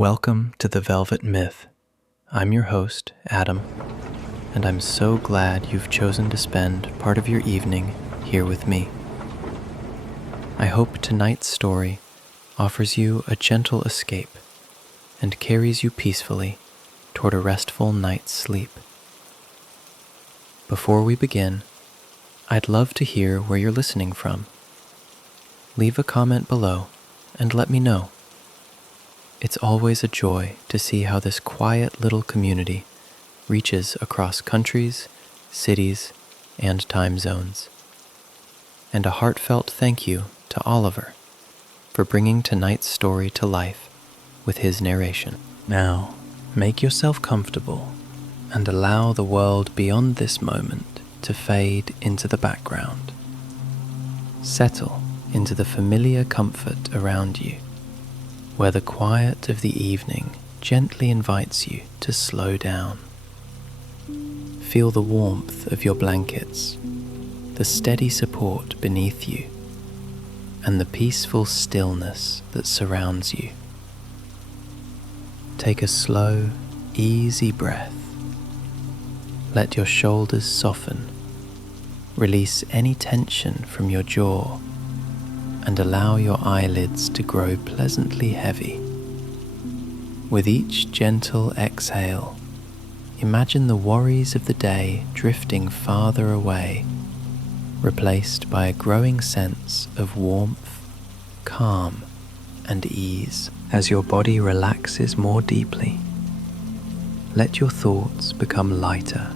Welcome to The Velvet Myth. I'm your host, Adam, and I'm so glad you've chosen to spend part of your evening here with me. I hope tonight's story offers you a gentle escape and carries you peacefully toward a restful night's sleep. Before we begin, I'd love to hear where you're listening from. Leave a comment below and let me know. It's always a joy to see how this quiet little community reaches across countries, cities, and time zones. And a heartfelt thank you to Oliver for bringing tonight's story to life with his narration. Now, make yourself comfortable and allow the world beyond this moment to fade into the background. Settle into the familiar comfort around you, where the quiet of the evening gently invites you to slow down. Feel the warmth of your blankets, the steady support beneath you, and the peaceful stillness that surrounds you. Take a slow, easy breath. Let your shoulders soften. Release any tension from your jaw and allow your eyelids to grow pleasantly heavy. With each gentle exhale, imagine the worries of the day drifting farther away, replaced by a growing sense of warmth, calm, and ease. As your body relaxes more deeply, let your thoughts become lighter,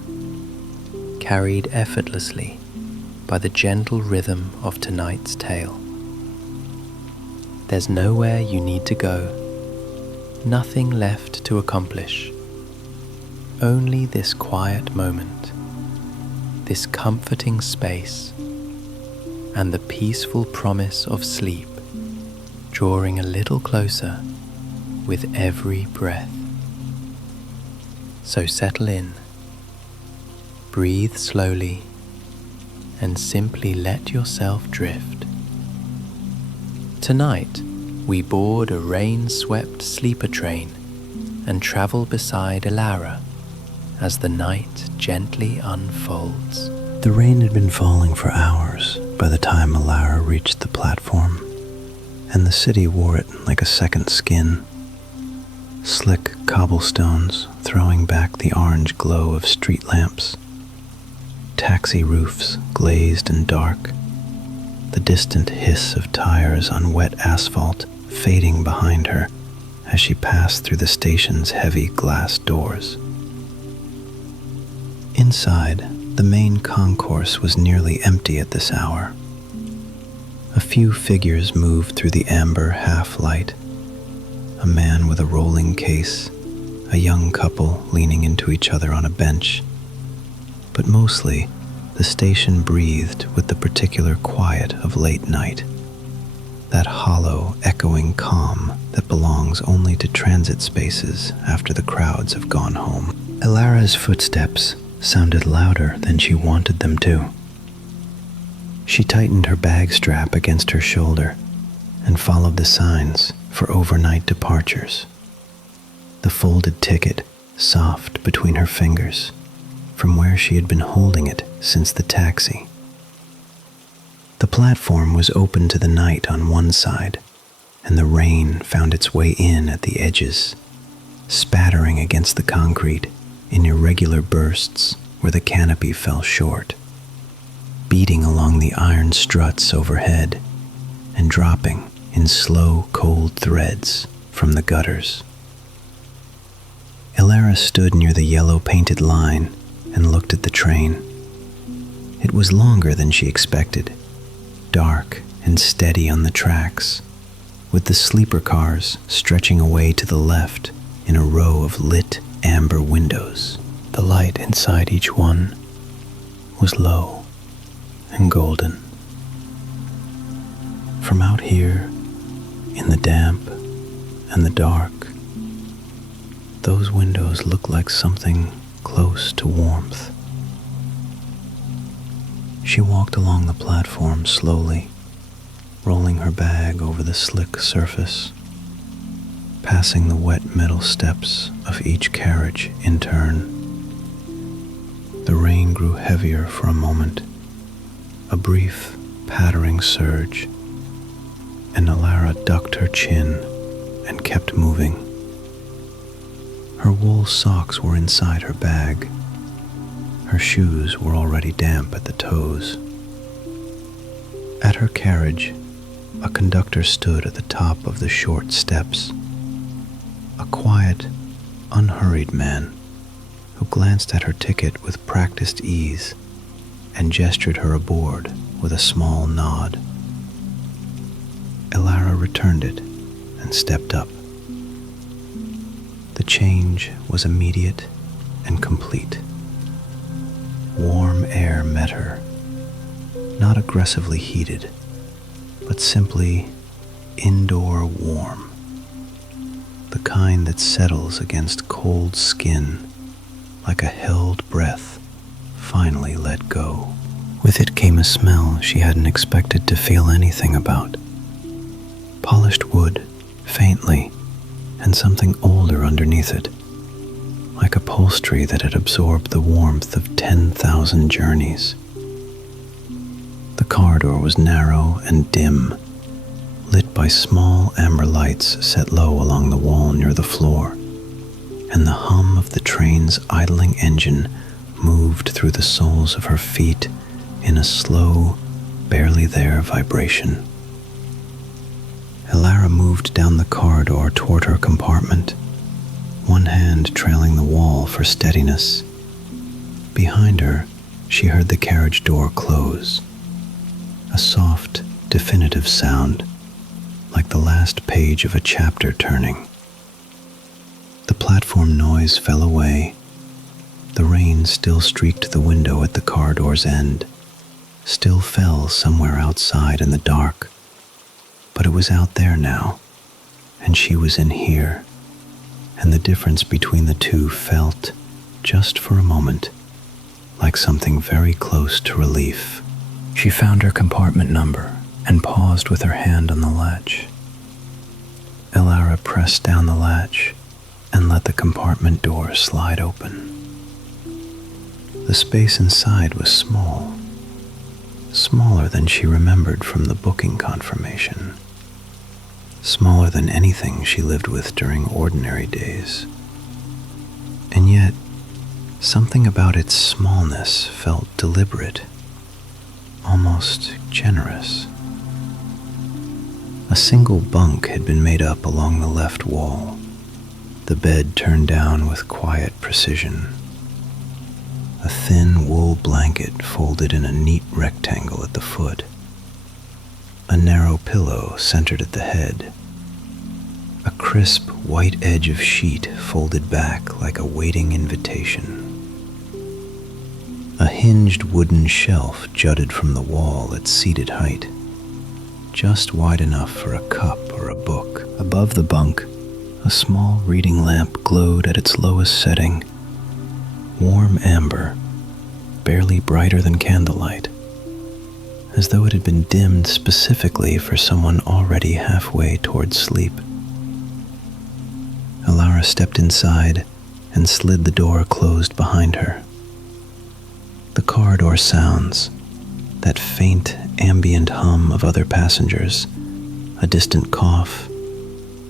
carried effortlessly by the gentle rhythm of tonight's tale. There's nowhere you need to go, nothing left to accomplish. Only this quiet moment, this comforting space, and the peaceful promise of sleep drawing a little closer with every breath. So settle in, breathe slowly, and simply let yourself drift. Tonight, we board a rain-swept sleeper train and travel beside Elara as the night gently unfolds. The rain had been falling for hours by the time Elara reached the platform, and the city wore it like a second skin. Slick cobblestones throwing back the orange glow of street lamps, taxi roofs glazed and dark, the distant hiss of tires on wet asphalt fading behind her as she passed through the station's heavy glass doors. Inside, the main concourse was nearly empty at this hour. A few figures moved through the amber half-light. A man with a rolling case, a young couple leaning into each other on a bench. But mostly, the station breathed with the particular quiet of late night, that hollow, echoing calm that belongs only to transit spaces after the crowds have gone home. Elara's footsteps sounded louder than she wanted them to. She tightened her bag strap against her shoulder and followed the signs for overnight departures. The folded ticket soft between her fingers from where she had been holding it since the taxi. The platform was open to the night on one side, and the rain found its way in at the edges, spattering against the concrete in irregular bursts where the canopy fell short, beating along the iron struts overhead and dropping in slow, cold threads from the gutters. Elara stood near the yellow-painted line and looked at the train. It was longer than she expected, dark and steady on the tracks, with the sleeper cars stretching away to the left in a row of lit amber windows. The light inside each one was low and golden. From out here, in the damp and the dark, those windows looked like something close to warmth. She walked along the platform slowly, rolling her bag over the slick surface. passing the wet metal steps of each carriage in turn. The rain grew heavier for a moment, a brief, pattering surge, and Alara ducked her chin and kept moving. Her wool socks were inside her bag. Her shoes were already damp at the toes. At her carriage, a conductor stood at the top of the short steps. A quiet, unhurried man who glanced at her ticket with practiced ease and gestured her aboard with a small nod. Alara returned it and stepped up. The change was immediate and complete. Warm air met her, not aggressively heated, but simply indoor warm, the kind that settles against cold skin like a held breath finally let go. With it came a smell she hadn't expected to feel anything about. Polished wood, faintly, and something older underneath it, like upholstery that had absorbed the warmth of 10,000 journeys. The corridor was narrow and dim, lit by small amber lights set low along the wall near the floor, and the hum of the train's idling engine moved through the soles of her feet in a slow, barely there vibration. Alara moved down the corridor toward her compartment, one hand trailing the wall for steadiness. Behind her, she heard the carriage door close, a soft, definitive sound, like the last page of a chapter turning. The platform noise fell away. The rain still streaked the window at the corridor's end, still fell somewhere outside in the dark, but it was out there now, and she was in here, and the difference between the two felt, just for a moment, like something very close to relief. She found her compartment number and paused with her hand on the latch. Alara pressed down the latch and let the compartment door slide open. The space inside was small, smaller than she remembered from the booking confirmation, smaller than anything she lived with during ordinary days. And yet, something about its smallness felt deliberate, almost generous. A single bunk had been made up along the left wall, the bed turned down with quiet precision. A thin wool blanket folded in a neat rectangle at the foot. A narrow pillow centered at the head. A crisp white edge of sheet folded back like a waiting invitation. A hinged wooden shelf jutted from the wall at seated height, just wide enough for a cup or a book. Above the bunk, a small reading lamp glowed at its lowest setting, warm amber, barely brighter than candlelight, as though it had been dimmed specifically for someone already halfway towards sleep. Alara stepped inside and slid the door closed behind her. The corridor sounds, that faint ambient hum of other passengers, a distant cough,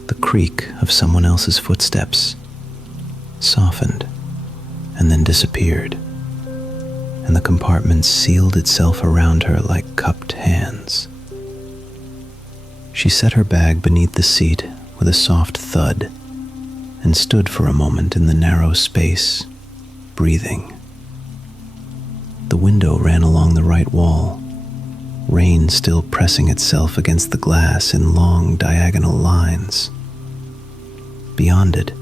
the creak of someone else's footsteps, softened and then disappeared, and the compartment sealed itself around her like cupped hands. She set her bag beneath the seat with a soft thud and stood for a moment in the narrow space, breathing. The window ran along the right wall, rain still pressing itself against the glass in long diagonal lines. Beyond it,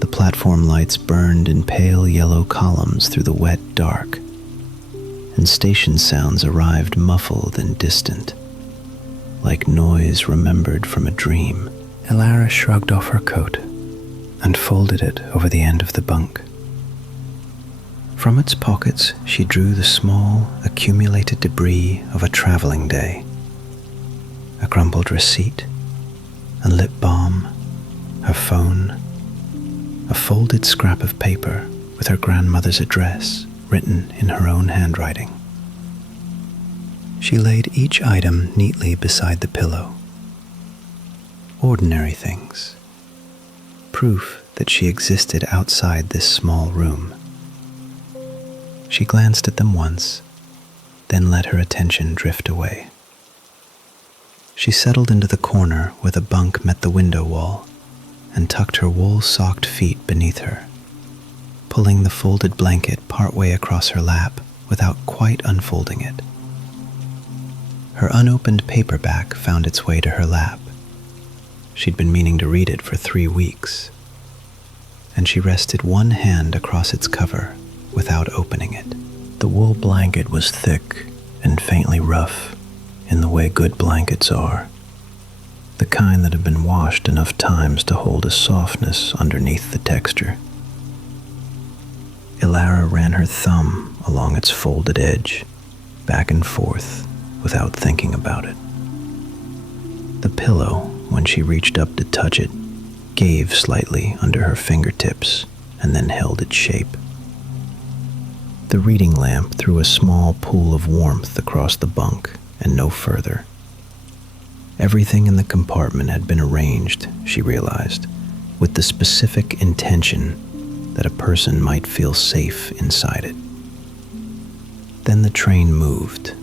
the platform lights burned in pale yellow columns through the wet dark, and station sounds arrived muffled and distant, like noise remembered from a dream. Alara shrugged off her coat and folded it over the end of the bunk. From its pockets, she drew the small, accumulated debris of a traveling day, a crumpled receipt, a lip balm, her phone, a folded scrap of paper with her grandmother's address written in her own handwriting. She laid each item neatly beside the pillow. Ordinary things. Proof that she existed outside this small room. She glanced at them once, then let her attention drift away. She settled into the corner where the bunk met the window wall and tucked her wool-socked feet beneath her, pulling the folded blanket partway across her lap without quite unfolding it. Her unopened paperback found its way to her lap. She'd been meaning to read it for 3 weeks, and she rested one hand across its cover without opening it. The wool blanket was thick and faintly rough in the way good blankets are, the kind that have been washed enough times to hold a softness underneath the texture. Ilara ran her thumb along its folded edge, back and forth, without thinking about it. The pillow, when she reached up to touch it, gave slightly under her fingertips and then held its shape. The reading lamp threw a small pool of warmth across the bunk and no further. Everything in the compartment had been arranged, she realized, with the specific intention that a person might feel safe inside it. Then the train moved.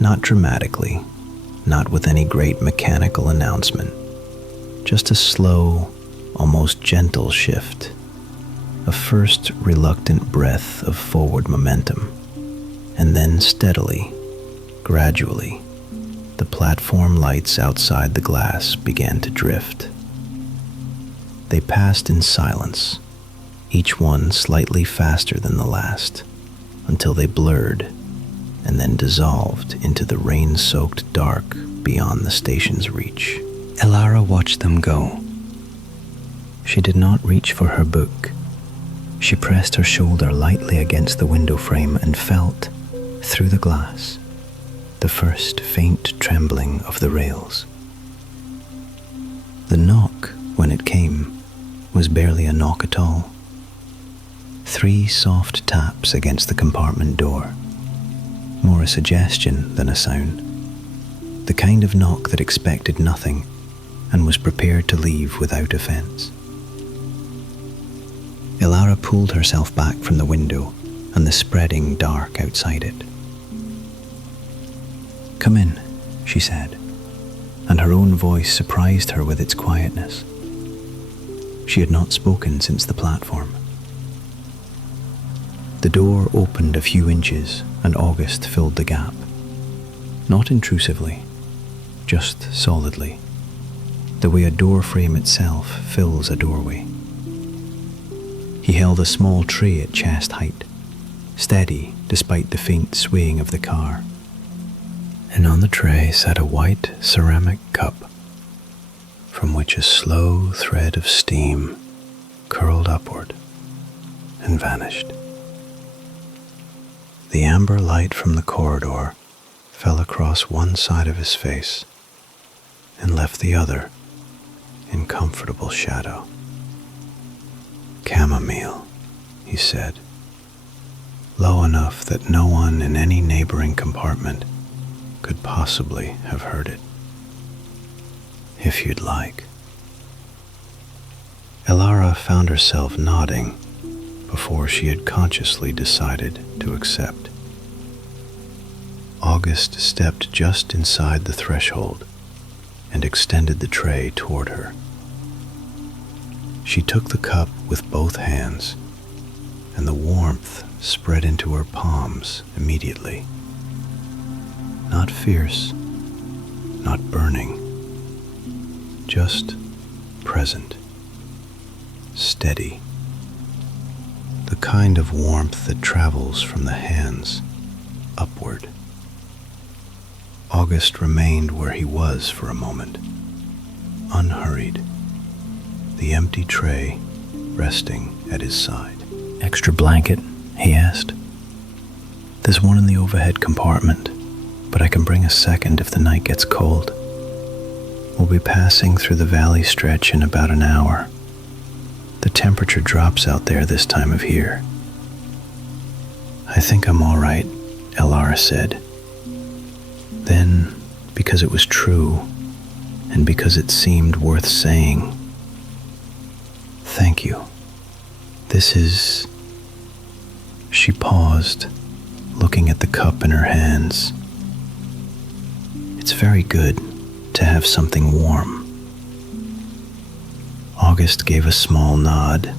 Not dramatically, not with any great mechanical announcement, just a slow, almost gentle shift, a first reluctant breath of forward momentum, and then steadily, gradually, the platform lights outside the glass began to drift. They passed in silence, each one slightly faster than the last, until they blurred and then dissolved into the rain-soaked dark beyond the station's reach. Ilara watched them go. She did not reach for her book. She pressed her shoulder lightly against the window frame and felt, through the glass, the first faint trembling of the rails. The knock, when it came, was barely a knock at all. 3 soft taps against the compartment door, more a suggestion than a sound, the kind of knock that expected nothing and was prepared to leave without offense. Ilara pulled herself back from the window and the spreading dark outside it. "Come in," she said, and her own voice surprised her with its quietness. She had not spoken since the platform. The door opened a few inches and August filled the gap. Not intrusively, just solidly, the way a door frame itself fills a doorway. He held a small tray at chest height, steady despite the faint swaying of the car, and on the tray sat a white ceramic cup from which a slow thread of steam curled upward and vanished. The amber light from the corridor fell across one side of his face and left the other in comfortable shadow. "Chamomile," he said, low enough that no one in any neighboring compartment could possibly have heard it. "If you'd like." Ilara found herself nodding before she had consciously decided to accept. August stepped just inside the threshold and extended the tray toward her. She took the cup with both hands, and the warmth spread into her palms immediately. Not fierce, not burning, just present, steady. The kind of warmth that travels from the hands upward. August remained where he was for a moment, unhurried, the empty tray resting at his side. "Extra blanket?" he asked. "There's one in the overhead compartment, but I can bring a second if the night gets cold." We'll be passing through the valley stretch in about an hour. The temperature drops out there this time of year. I think I'm all right, Elara said. Then, because it was true, and because it seemed worth saying, thank you. This is... She paused, looking at the cup in her hands. It's very good to have something warm. August gave a small nod,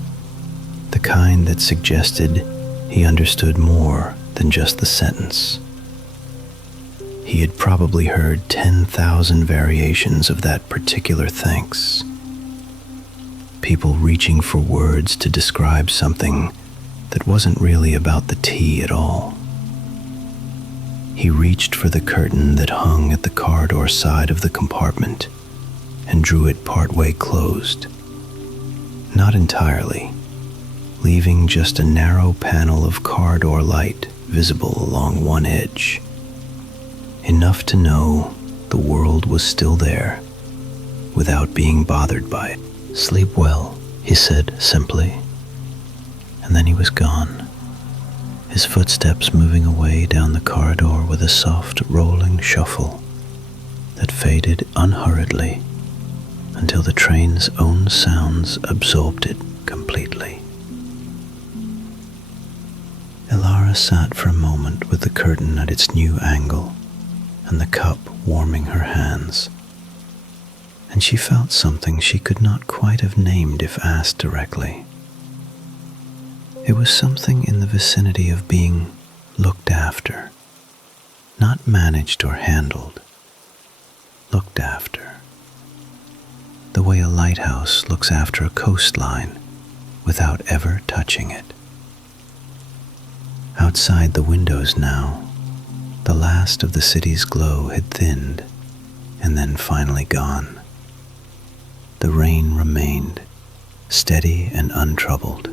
the kind that suggested he understood more than just the sentence. He had probably heard 10,000 variations of that particular thanks. People reaching for words to describe something that wasn't really about the tea at all. He reached for the curtain that hung at the car door side of the compartment and drew it partway closed. Not entirely, leaving just a narrow panel of car door light visible along one edge. Enough to know the world was still there, without being bothered by it. Sleep well, he said simply. And then he was gone, his footsteps moving away down the corridor with a soft rolling shuffle that faded unhurriedly until the train's own sounds absorbed it completely. Elara sat for a moment with the curtain at its new angle and the cup warming her hands, and she felt something she could not quite have named if asked directly. It was something in the vicinity of being looked after, not managed or handled, looked after. The way a lighthouse looks after a coastline without ever touching it. Outside the windows now, the last of the city's glow had thinned and then finally gone. The rain remained, steady and untroubled,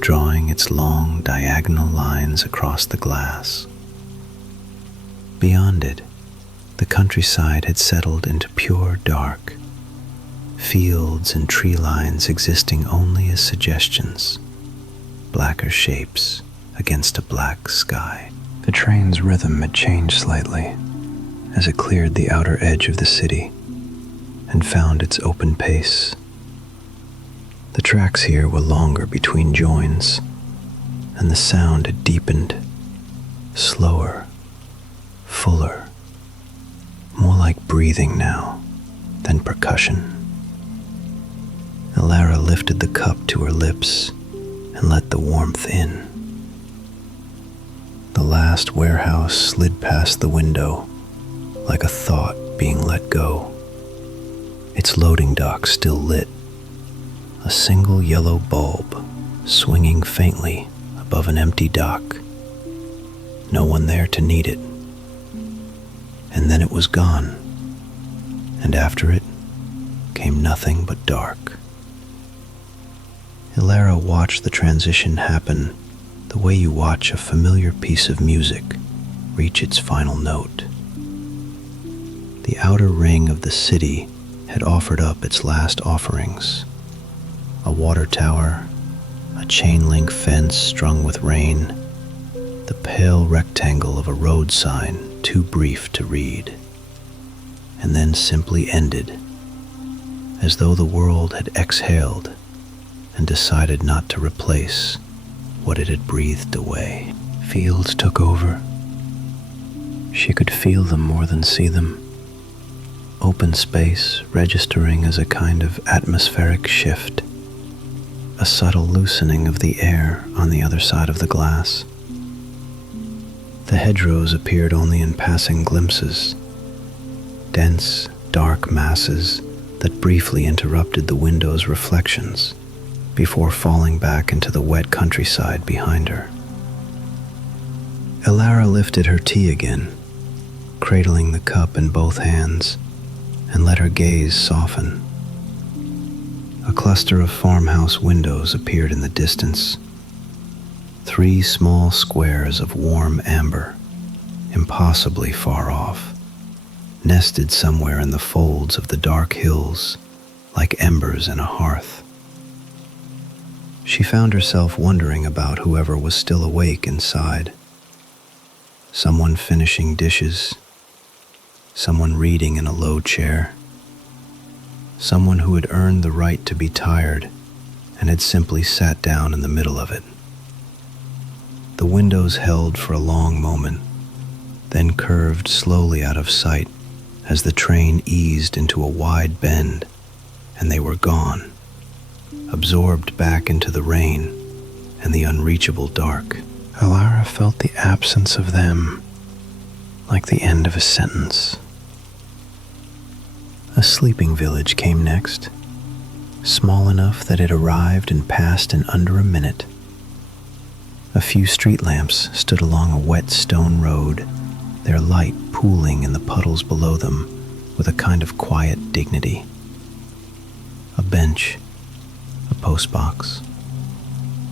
drawing its long diagonal lines across the glass. Beyond it, the countryside had settled into pure dark, fields and tree lines existing only as suggestions, blacker shapes against a black sky. The train's rhythm had changed slightly as it cleared the outer edge of the city and found its open pace. The tracks here were longer between joins, and the sound had deepened, slower, fuller, more like breathing now than percussion. Elara lifted the cup to her lips and let the warmth in. The last warehouse slid past the window like a thought being let go, its loading dock still lit, a single yellow bulb swinging faintly above an empty dock. No one there to need it. And then it was gone, and after it came nothing but dark. Elara watched the transition happen the way you watch a familiar piece of music reach its final note. The outer ring of the city had offered up its last offerings. A water tower, a chain-link fence strung with rain, the pale rectangle of a road sign too brief to read, and then simply ended, as though the world had exhaled and decided not to replace what it had breathed away. Fields took over. She could feel them more than see them. Open space registering as a kind of atmospheric shift, a subtle loosening of the air on the other side of the glass. The hedgerows appeared only in passing glimpses, dense, dark masses that briefly interrupted the window's reflections before falling back into the wet countryside behind her. Elara lifted her tea again, cradling the cup in both hands, and let her gaze soften. A cluster of farmhouse windows appeared in the distance. 3 small squares of warm amber, impossibly far off, nested somewhere in the folds of the dark hills, like embers in a hearth. She found herself wondering about whoever was still awake inside. Someone finishing dishes, someone reading in a low chair, someone who had earned the right to be tired and had simply sat down in the middle of it. The windows held for a long moment, then curved slowly out of sight as the train eased into a wide bend, and they were gone, absorbed back into the rain and the unreachable dark. Alara felt the absence of them like the end of a sentence. A sleeping village came next, small enough that it arrived and passed in under a minute. A few street lamps stood along a wet stone road, their light pooling in the puddles below them with a kind of quiet dignity. A bench, a postbox,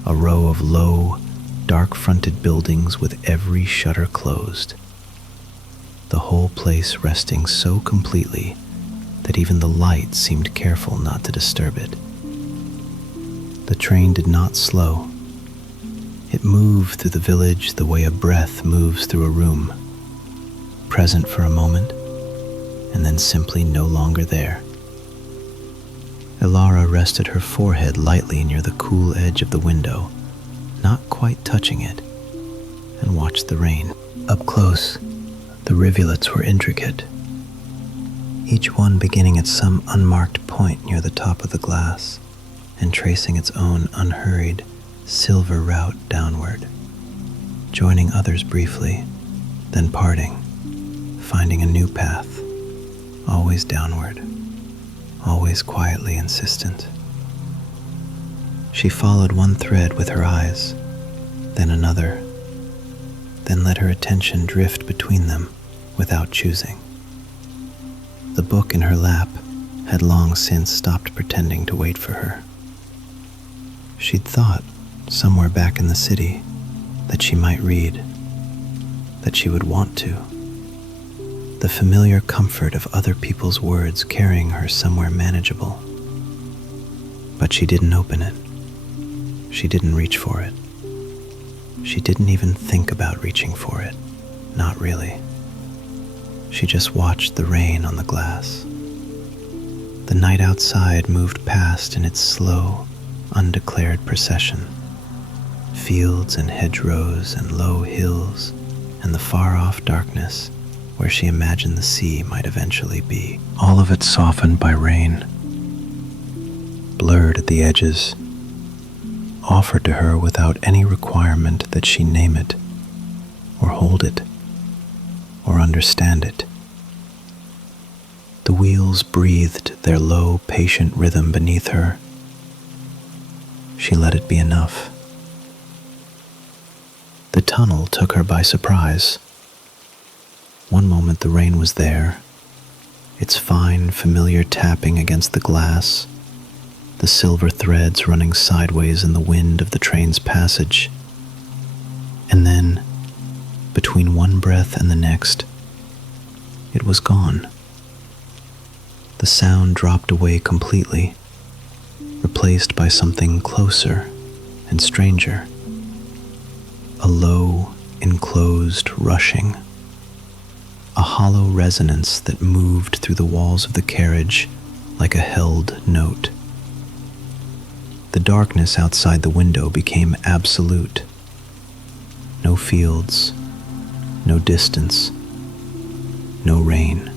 a row of low, dark-fronted buildings with every shutter closed. The whole place resting so completely that even the light seemed careful not to disturb it. The train did not slow. It moved through the village the way a breath moves through a room, present for a moment, and then simply no longer there. Alara rested her forehead lightly near the cool edge of the window, not quite touching it, and watched the rain. Up close, the rivulets were intricate, each one beginning at some unmarked point near the top of the glass and tracing its own unhurried, silver route downward, joining others briefly, then parting, finding a new path, always downward, always quietly insistent. She followed one thread with her eyes, then another, then let her attention drift between them without choosing. The book in her lap had long since stopped pretending to wait for her. She'd thought, somewhere back in the city, that she might read, that she would want to. The familiar comfort of other people's words carrying her somewhere manageable. But she didn't open it. She didn't reach for it. She didn't even think about reaching for it. Not really. She just watched the rain on the glass. The night outside moved past in its slow, undeclared procession. Fields and hedgerows and low hills and the far-off darkness where she imagined the sea might eventually be. All of it softened by rain, blurred at the edges, offered to her without any requirement that she name it, or hold it, or understand it. The wheels breathed their low, patient rhythm beneath her. She let it be enough. The tunnel took her by surprise. One moment the rain was there, its fine, familiar tapping against the glass, the silver threads running sideways in the wind of the train's passage. And then, between one breath and the next, it was gone. The sound dropped away completely, replaced by something closer and stranger. A low, enclosed rushing, a hollow resonance that moved through the walls of the carriage like a held note. The darkness outside the window became absolute. No fields, no distance, no rain.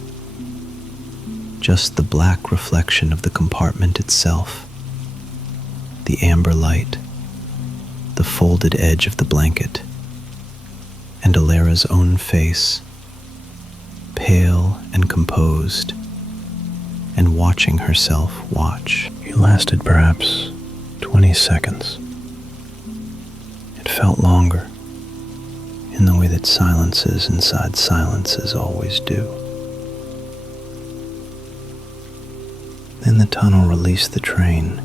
Just the black reflection of the compartment itself, the amber light, the folded edge of the blanket, and Alara's own face, pale and composed, and watching herself watch. It lasted perhaps 20 seconds. It felt longer, in the way that silences inside silences always do. Then the tunnel released the train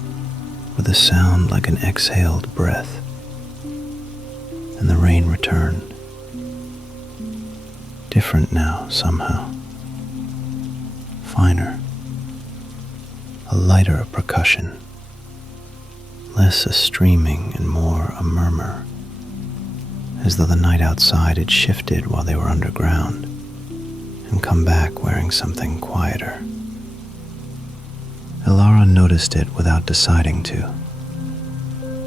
with a sound like an exhaled breath, and the rain returned. Different now, somehow. finer, a lighter percussion, less a streaming and more a murmur, as though the night outside had shifted while they were underground and come back wearing something quieter. Elara noticed it without deciding to.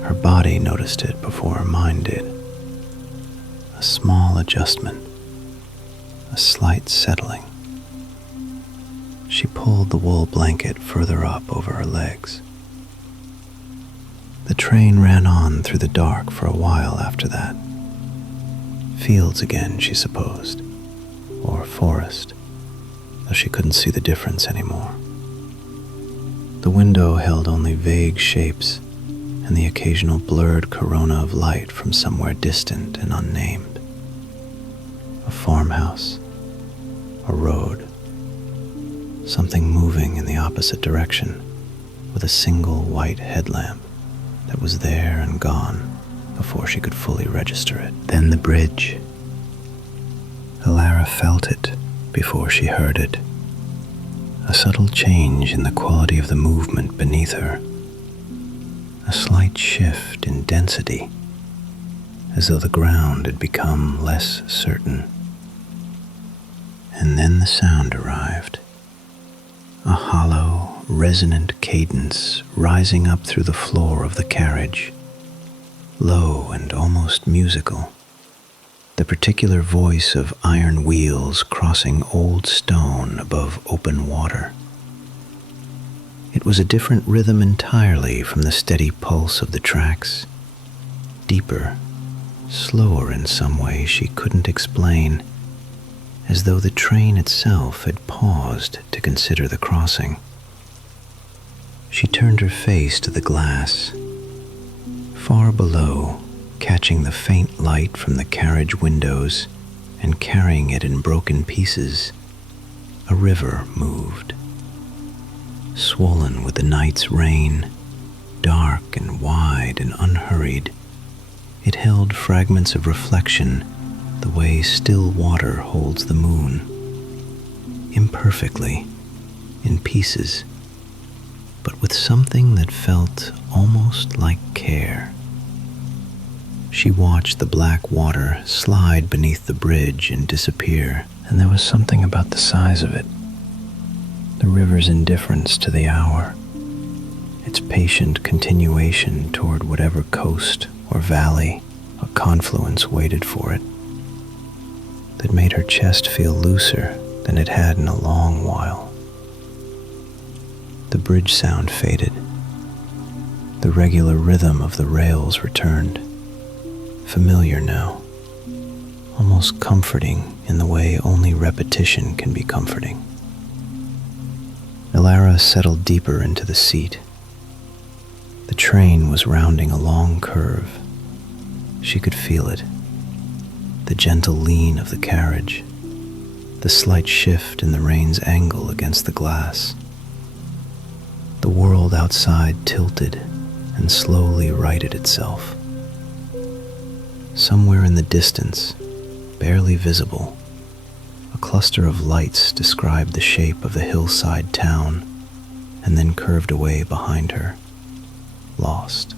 Her body noticed it before her mind did. A small adjustment, a slight settling. She pulled the wool blanket further up over her legs. The train ran on through the dark for a while after that. Fields again, she supposed, or forest, though she couldn't see the difference anymore. The window held only vague shapes and the occasional blurred corona of light from somewhere distant and unnamed. A farmhouse, a road, something moving in the opposite direction with a single white headlamp that was there and gone before she could fully register it. Then the bridge. Elara felt it before she heard it. A subtle change in the quality of the movement beneath her. A slight shift in density, as though the ground had become less certain. And then the sound arrived. A hollow, resonant cadence rising up through the floor of the carriage, low and almost musical, the particular voice of iron wheels crossing old stone above open water. It was a different rhythm entirely from the steady pulse of the tracks, deeper, slower in some way she couldn't explain, as though the train itself had paused to consider the crossing. She turned her face to the glass. Far below, catching the faint light from the carriage windows and carrying it in broken pieces, a river moved. Swollen with the night's rain, dark and wide and unhurried, it held fragments of reflection the way still water holds the moon, imperfectly, in pieces, but with something that felt almost like care. She watched the black water slide beneath the bridge and disappear, and there was something about the size of it, the river's indifference to the hour, its patient continuation toward whatever coast or valley or confluence waited for it, that made her chest feel looser than it had in a long while. The bridge sound faded. The regular rhythm of the rails returned, familiar now, almost comforting in the way only repetition can be comforting. Elara settled deeper into the seat. The train was rounding a long curve. She could feel it. The gentle lean of the carriage, the slight shift in the rain's angle against the glass. The world outside tilted and slowly righted itself. Somewhere in the distance, barely visible, a cluster of lights described the shape of the hillside town and then curved away behind her, lost.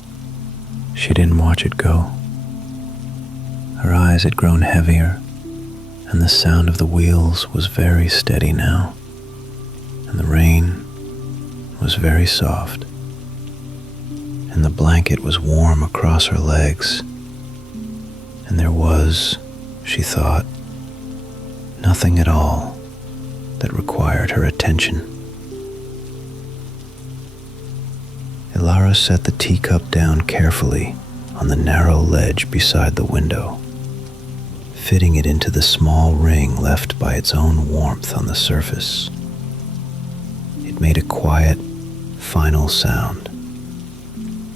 She didn't watch it go. Her eyes had grown heavier, and the sound of the wheels was very steady now, and the rain was very soft, and the blanket was warm across her legs, and there was, she thought, nothing at all that required her attention. Elara set the teacup down carefully on the narrow ledge beside the window, fitting it into the small ring left by its own warmth on the surface. It made a quiet, final sound,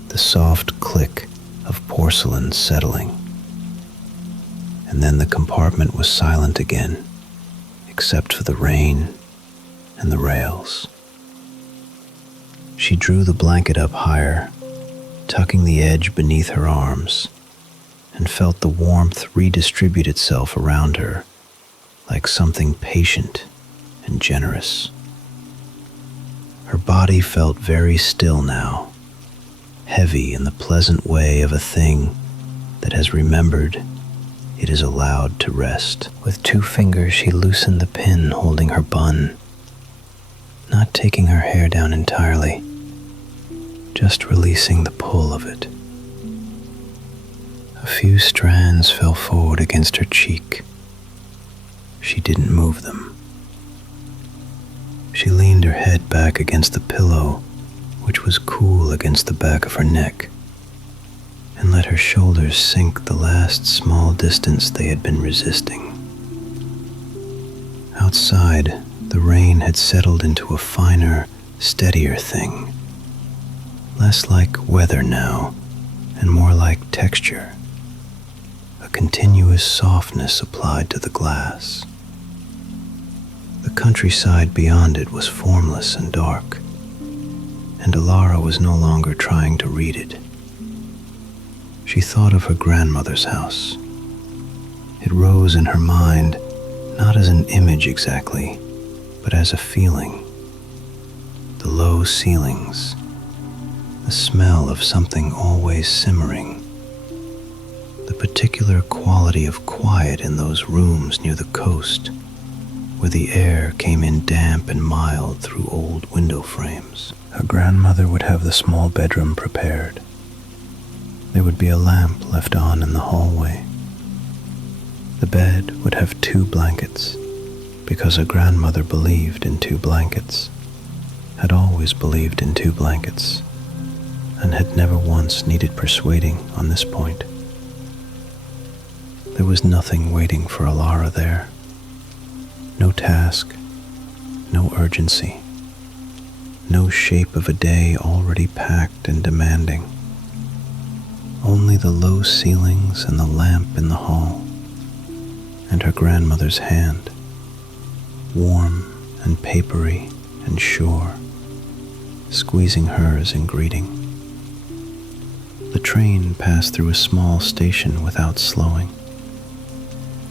the soft click of porcelain settling. And then the compartment was silent again, except for the rain and the rails. She drew the blanket up higher, tucking the edge beneath her arms, and felt the warmth redistribute itself around her like something patient and generous. Her body felt very still now, heavy in the pleasant way of a thing that has remembered it is allowed to rest. With 2 fingers she loosened the pin holding her bun, not taking her hair down entirely, just releasing the pull of it. A few strands fell forward against her cheek. She didn't move them. She leaned her head back against the pillow, which was cool against the back of her neck, and let her shoulders sink the last small distance they had been resisting. Outside, the rain had settled into a finer, steadier thing, less like weather now, and more like texture, a continuous softness applied to the glass. The countryside beyond it was formless and dark, and Alara was no longer trying to read it. She thought of her grandmother's house. It rose in her mind, not as an image exactly, but as a feeling. The low ceilings, the smell of something always simmering, the particular quality of quiet in those rooms near the coast, where the air came in damp and mild through old window frames. Her grandmother would have the small bedroom prepared. There would be a lamp left on in the hallway. The bed would have 2 blankets, because her grandmother believed in 2 blankets, had always believed in 2 blankets, and had never once needed persuading on this point. There was nothing waiting for Alara there. No task, no urgency, no shape of a day already packed and demanding. Only the low ceilings and the lamp in the hall, and her grandmother's hand, warm and papery and sure, squeezing hers in greeting. The train passed through a small station without slowing.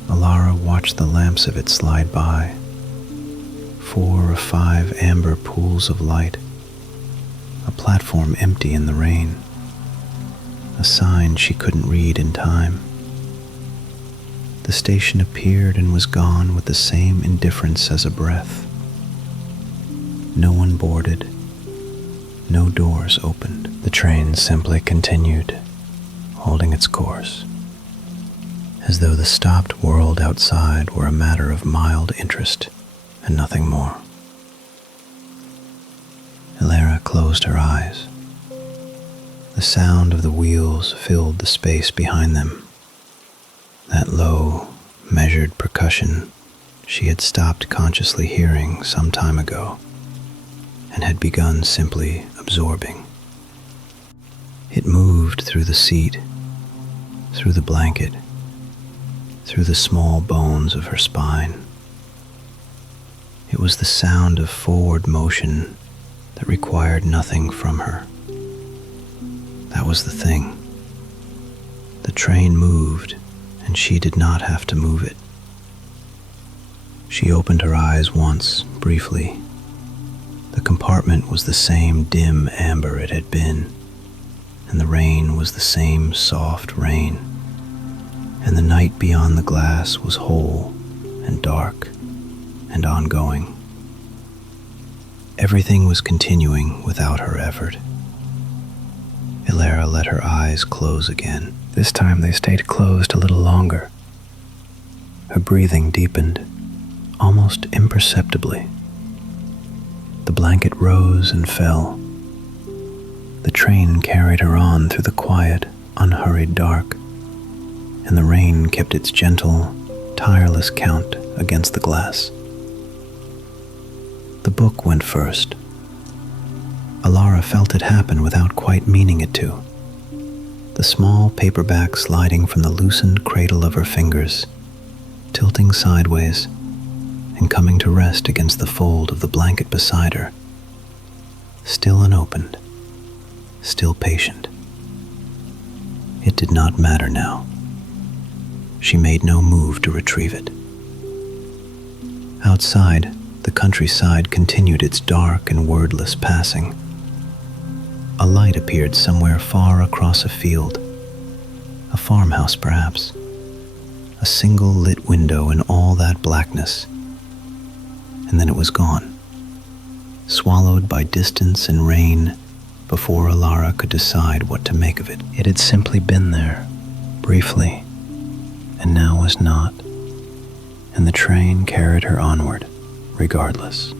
Alara watched the lamps of it slide by, 4 or 5 amber pools of light, a platform empty in the rain, a sign she couldn't read in time. The station appeared and was gone with the same indifference as a breath. No one boarded, no doors opened. The train simply continued, holding its course, as though the stopped world outside were a matter of mild interest and nothing more. Alara closed her eyes. The sound of the wheels filled the space behind them. That low, measured percussion she had stopped consciously hearing some time ago and had begun simply absorbing. It moved through the seat, through the blanket, through the small bones of her spine. It was the sound of forward motion that required nothing from her. That was the thing. The train moved, and she did not have to move it. She opened her eyes once, briefly. The compartment was the same dim amber it had been, and the rain was the same soft rain, and the night beyond the glass was whole and dark and ongoing. Everything was continuing without her effort. Alara let her eyes close again. This time they stayed closed a little longer. Her breathing deepened, almost imperceptibly. The blanket rose and fell. The train carried her on through the quiet, unhurried dark, and the rain kept its gentle, tireless count against the glass. The book went first. Alara felt it happen without quite meaning it to. The small paperback sliding from the loosened cradle of her fingers, tilting sideways and coming to rest against the fold of the blanket beside her, still unopened, still patient. It did not matter now. She made no move to retrieve it. Outside, The countryside continued its dark and wordless passing. A light appeared somewhere far across a field, a farmhouse perhaps, a single lit window in all that blackness, and then it was gone, swallowed by distance and rain before Alara could decide what to make of it. It had simply been there, briefly, and now was not, and the train carried her onward, regardless.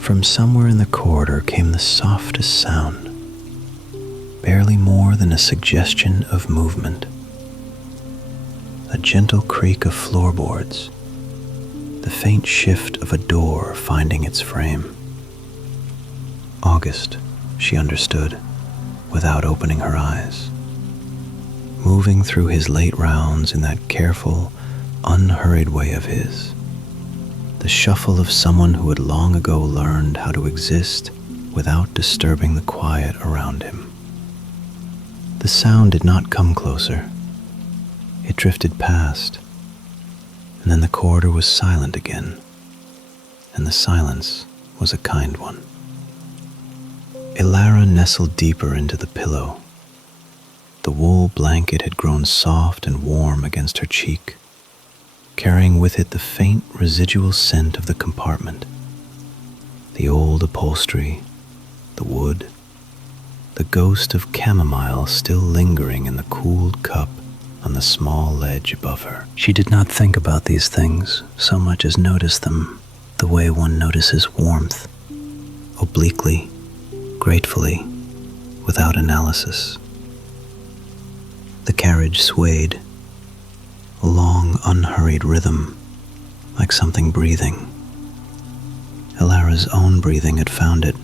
From somewhere in the corridor came the softest sound, barely more than a suggestion of movement. A gentle creak of floorboards, the faint shift of a door finding its frame. August, she understood, without opening her eyes, moving through his late rounds in that careful, unhurried way of his, the shuffle of someone who had long ago learned how to exist without disturbing the quiet around him. The sound did not come closer. It drifted past, and then the corridor was silent again, and the silence was a kind one. Alara nestled deeper into the pillow. The wool blanket had grown soft and warm against her cheek, carrying with it the faint residual scent of the compartment, the old upholstery, the wood, the ghost of chamomile still lingering in the cooled cup on the small ledge above her. She did not think about these things so much as notice them the way one notices warmth, obliquely, gratefully, without analysis. The carriage swayed, a long, unhurried rhythm, like something breathing. Alara's own breathing had found it,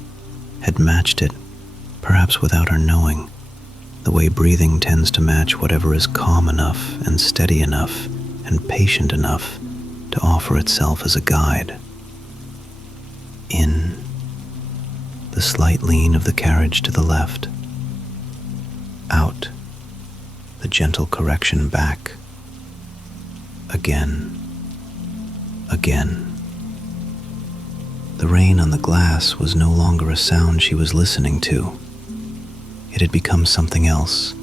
had matched it, perhaps without her knowing, the way breathing tends to match whatever is calm enough and steady enough and patient enough to offer itself as a guide. In, the slight lean of the carriage to the left. Out, the gentle correction back. Again, again. The rain on the glass was no longer a sound she was listening to. It had become something else,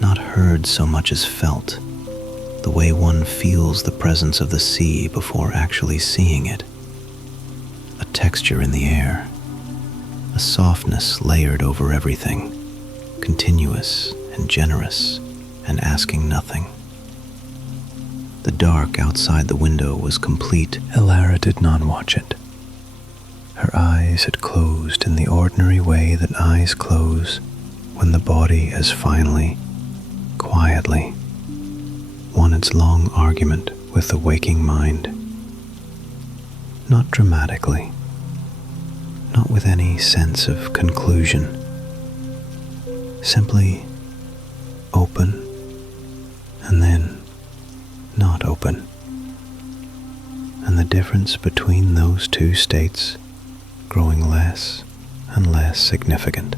not heard so much as felt, the way one feels the presence of the sea before actually seeing it. A texture in the air, a softness layered over everything, continuous and generous and asking nothing. The dark outside the window was complete. Alara did not watch it. Her eyes had closed in the ordinary way that eyes close when the body has finally, quietly, won its long argument with the waking mind. Not dramatically, not with any sense of conclusion, simply open and then not open. And the difference between those two states growing less and less significant.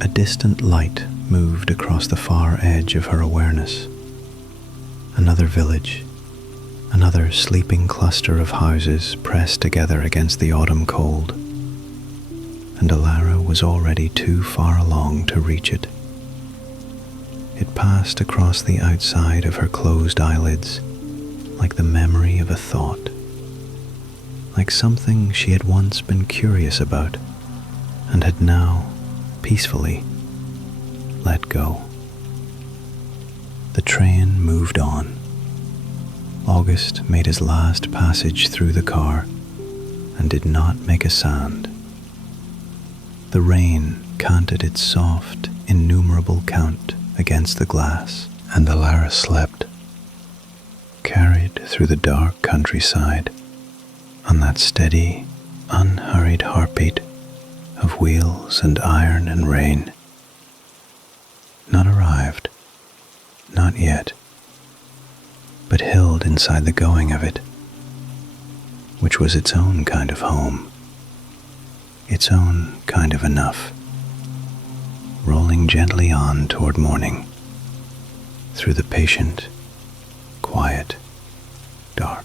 A distant light moved across the far edge of her awareness. Another village, another sleeping cluster of houses pressed together against the autumn cold, and Alara was already too far along to reach it. It passed across the outside of her closed eyelids like the memory of a thought, like something she had once been curious about and had now peacefully let go. The train moved on. August made his last passage through the car and did not make a sound. The rain canted its soft, innumerable count against the glass, and Alara slept, carried through the dark countryside on that steady, unhurried heartbeat of wheels and iron and rain. Not arrived, not yet, but held inside the going of it, which was its own kind of home, its own kind of enough, rolling gently on toward morning, through the patient, quiet, dark.